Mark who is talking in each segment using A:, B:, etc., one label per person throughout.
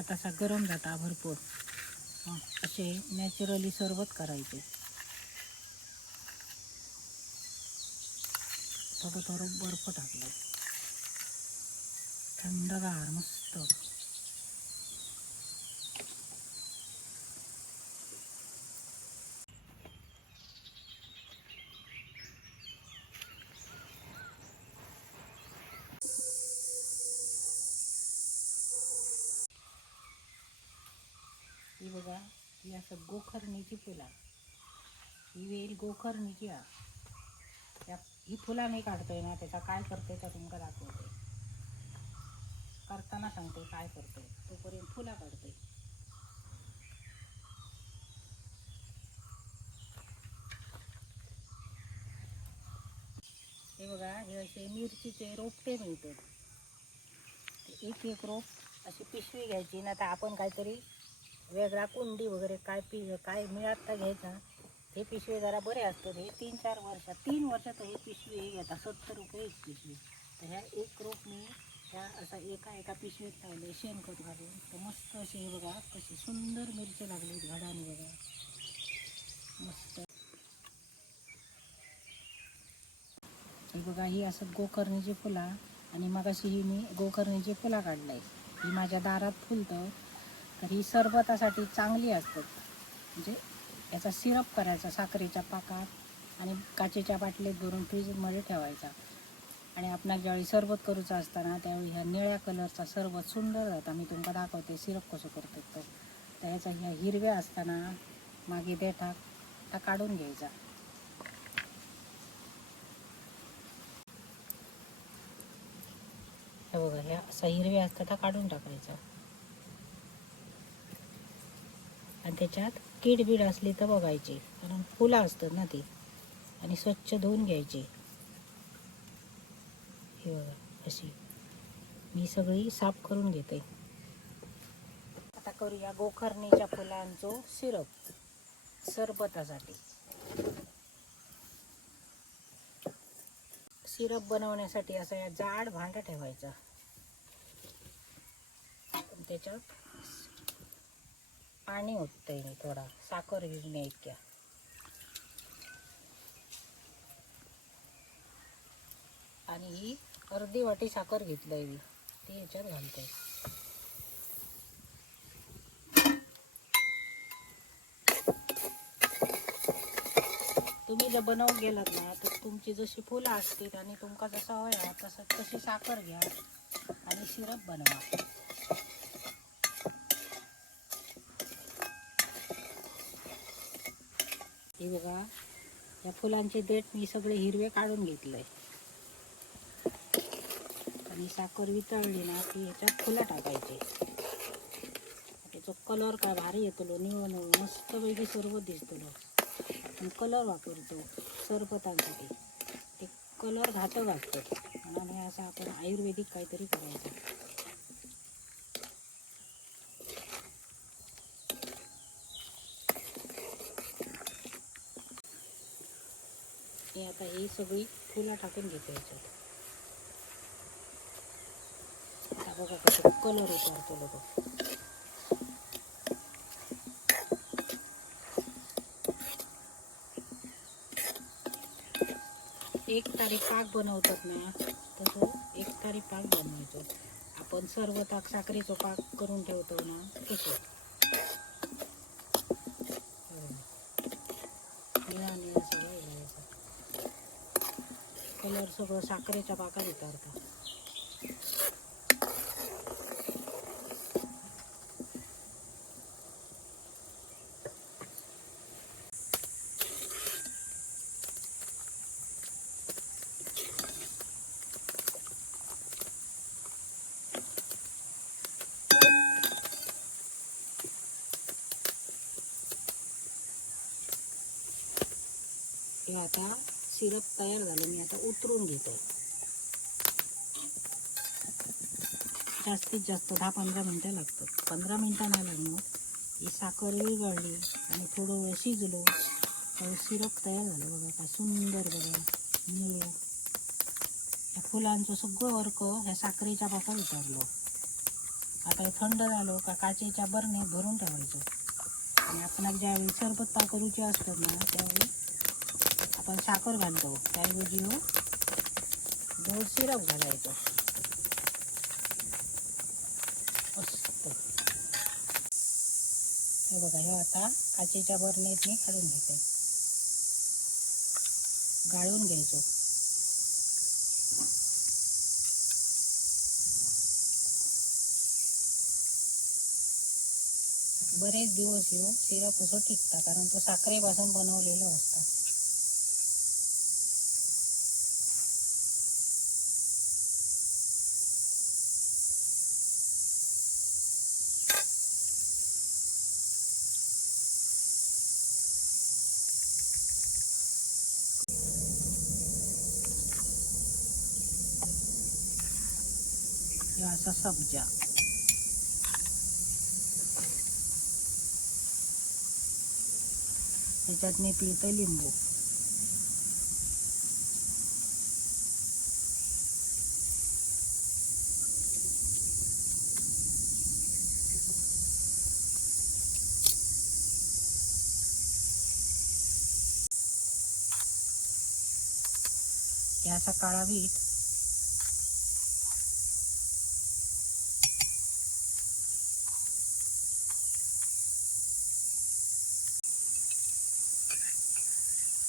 A: हात असा गरम जाता भरपूर. असे नॅचरली सरबत करायचे. थोडं थोडं बर्फ टाकलं. थंडगार मस्त ही बघा ही असं गोखरणीची फुलं. ही वेल गोखरणीची हा. त्या ही फुलं मी काढतोय ना त्याचा काय करतोय तर तुमका दाखवते. करताना सांगते काय करतोय. तोपर्यंत फुला काढतोय. हे बघा हे असे मिरचीचे रोपटे मिळतात. एक एक रोप अशी पिशवी घ्यायची ना तर आपण काहीतरी वेगळा कुंडी वगैरे काय पि काय मिळत तर घ्यायचा. हे पिशवे जरा बरे असतात. हे तीन चार वर्षात तीन वर्षात हे पिशवी हे घेतात सत्तर रुपये एक पिशवी. तर ह्या एक रोप मी ह्या असा एका एका पिशवीत लावले शेणखत घालून. तर मस्त असे हे बघा कशी सुंदर मिरची लागली झाडाने बघा. मस्त. बघा ही असं गोकर्णीची फुला आणि मग अशी ही मी गोकर्णीची फुला काढलाय ही माझ्या दारात फुलतं. तर ही सरबतासाठी चांगली असतात म्हणजे याचा सिरप करायचा साखरेच्या पाकात आणि काचेच्या बाटलीत भरून फ्रीजमध्ये ठेवायचा. आणि आपणा ज्यावेळी सरबत करूचा असताना त्यावेळी ह्या निळ्या कलरचा सरबत सुंदर जाता मी तुमका दाखवते सिरप कसं करतो तर त्याचा ह्या हिरव्या असताना मागे देठा हा काढून घ्यायचा. हे बघा ह्या असा हिरव्या असतात त्या काढून टाकायचा. आणि त्याच्यात कीड बीड असली तर बघायची. कारण फुलं असतात ना ती. आणि स्वच्छ धुवून घ्यायची. हे बघा अशी. मी सगळी साफ करून घेते. आता करूया गोखरणीच्या फुलांचो सिरप. सरबतासाठी. सिरप बनवण्यासाठी असा या जाड भांडा ठेवायचा. त्याच्यात पाणी ओततंय मी थोडा. साखर गिरण्या इतक्या. आणि ही अर्धी वाटी साखर घेतलंय मी. ती ह्याच्यात घालते तुम्ही जर बनवून गेलात ना तर तुमची जशी फुलं असतील आणि तुमका जसा हवं तसं तशी साखर घ्या आणि सिरप बनवा. हे बघा. या फुलांचे देठ मी सगळे हिरवे काढून घेतलंय. आणि साखर वितळली ना की ह्याच्यात फुलं टाकायचे. त्याचा कलर काय भारी येतलो निवळ निवळ मस्त पैकी सरबत दिसतलो कलर वापरतो सरबतांसाठी ते कलर घातक असतो. म्हणून हे असं आपण आयुर्वेदिक काहीतरी करायचं हे आता ही सगळी फुलं टाकून घेते याच्यात. आता बघा कसं कलर उतरतो लोक एक तारी पाक बनवतात ना तसं एक तारी पाक बनवायचो. आपण सर्व ताक साखरेचं पाक करून ठेवतो ना तसं निळा निळा सगळं घालायचं केल्यावर सगळं साखरेच्या पाकात उतारतात हे आता सिरप तयार झालं मी आता उतरून घेते. जास्तीत जास्त दहा पंधरा मिनटं लागतात. पंधरा मिनटं नाही लागणार. ही साखर विरघळली आणि थोडं वेळ शिजलो तर सिरप तयार झालं बघा का सुंदर बघा निळ. या फुलांचं सगळं वर्क ह्या साखरेच्या पाकात उतरलो आता हे थंड झालो का काचेच्या बरणीत भरून ठेवायचं आणि आपण ज्यावेळी सरबत पाकरूचे असतात ना त्यावेळी आपण साखर घालतो. त्याऐवजी हो गोड सिरप घालायचं. हे बघा हे आता काचेच्या बरणीत मी काढून घेते. गाळून घ्यायचो. बरेच दिवस येऊ सिरप असं टिकता कारण तो साखरेपासून बनवलेलं असतं. असा सब्जा. त्याच्यात मी पिळते लिंबू. या सकाळा वीट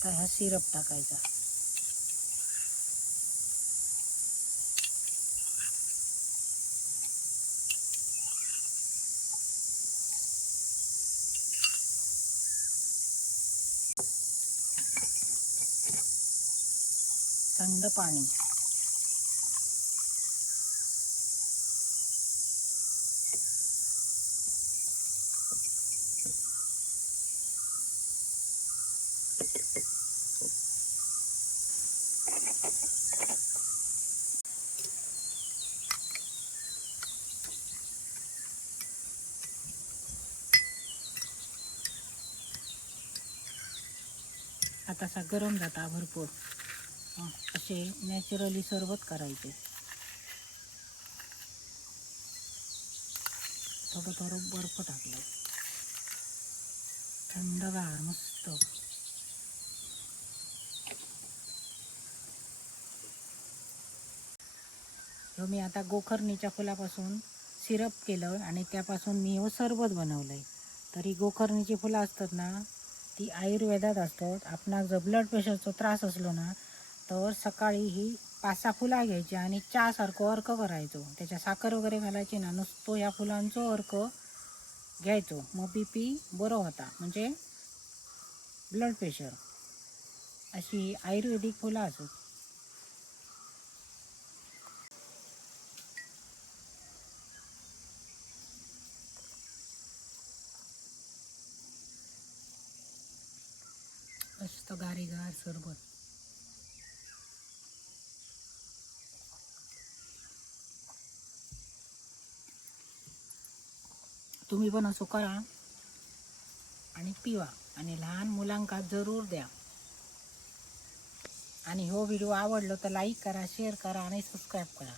A: आता हा सिरप टाकायचा? थंड पाणी. आता असा गरम जाता भरपूर. असे नॅचरली सरबत करायचे. थोडं थोडं बर्फ टाकलं. थंडगार मस्त. मी आता गोखरणीच्या फुलापासून सिरप केलं आणि त्यापासून मी हो सरबत बनवलं आहे तरी गोखरणीची फुलं असतात ना ती आयुर्वेदात असतात आपणाक जर ब्लड प्रेशरचो त्रास असलो ना तर सकाळी ही पाच सहा फुला घ्यायची आणि चहासारखं अर्क करायचो. त्याच्या साखर वगैरे घालायची ना नुसतो ह्या फुलांचो अर्क घ्यायचो. मग बी पी बरं होता. म्हणजे ब्लड प्रेशर अशी आयुर्वेदिक फुलं असत मस्त गारीगार सरबत. तुम्ही पण असं करा आणि पिवा आणि लहान मुलांका जरूर द्या. आणि हो व्हिडिओ आवडलो तर लाईक करा शेअर करा आणि सबस्क्राईब करा.